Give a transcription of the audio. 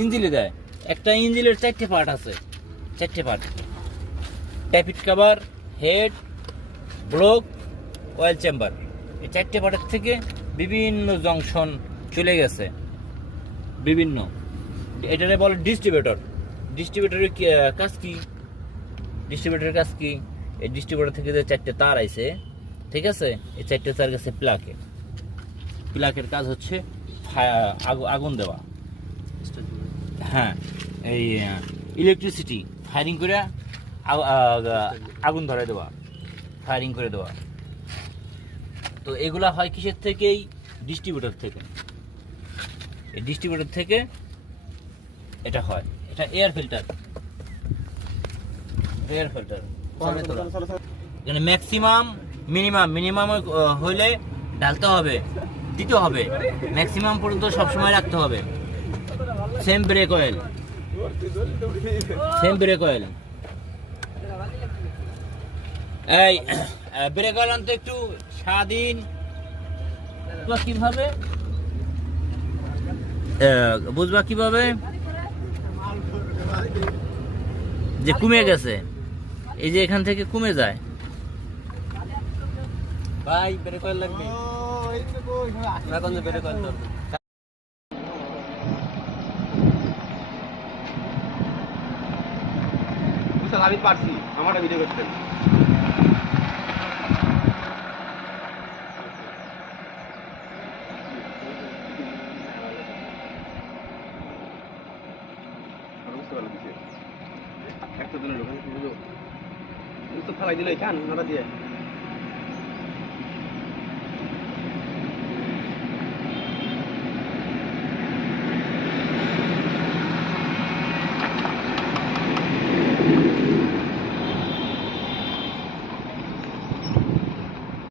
ইঞ্জিলে দেয়। একটা ইঞ্জিলের 4টে পার্ট আছে, 4টে part: tappet cover, head, block, oil chamber. এই 4টে পার্টের থেকে বিভিন্ন জংশন চলে গেছে, বিভিন্ন। এটারে বলে ডিস্ট্রিবিউটর। ডিস্ট্রিবিউটরের কাজ কি? ডিস্ট্রিবিউটরের কাজ কি? এই ডিস্ট্রিবিউটর থেকে যে 4টে তার আইছে, ঠিক আছে, এই 4টে তার গেছে প্লাকে। প্লাকের কাজ হচ্ছে আগুন দেওয়া। হ্যাঁ, এই ইলেকট্রিসিটি ফায়ারিং করে আগুন ধরে দেওয়া, ফায়ারিং করে দেওয়া। তো এগুলা হয় কিসের থেকেই? ডিস্ট্রিবিউটর থেকে। এই ডিস্ট্রিবিউটর থেকে এটা হয়। এটা এয়ার ফিল্টার। এয়ার ফিল্টার এখানে ম্যাক্সিমাম মিনিমাম হইলে ঢালতে হবে, দিতে হবে। ম্যাক্সিমাম পর্যন্ত সবসময় রাখতে হবে। Same break oil, same break oil. এই ব্রেক অয়েল আনতে একটু স্বাধীন কিভাবে বুঝবা কিভাবে যে কমে গেছে? এই যে এখান থেকে কমে যায় ভাই, ব্রেক অয়েল লাগবে। এখন যে ব্রেক অয়েল দরকার। আমি পারছি, আমারটা ভিডিও করতেন। একটা দিনের লোক ফালাই দিল এখান নাড়া দিয়ে।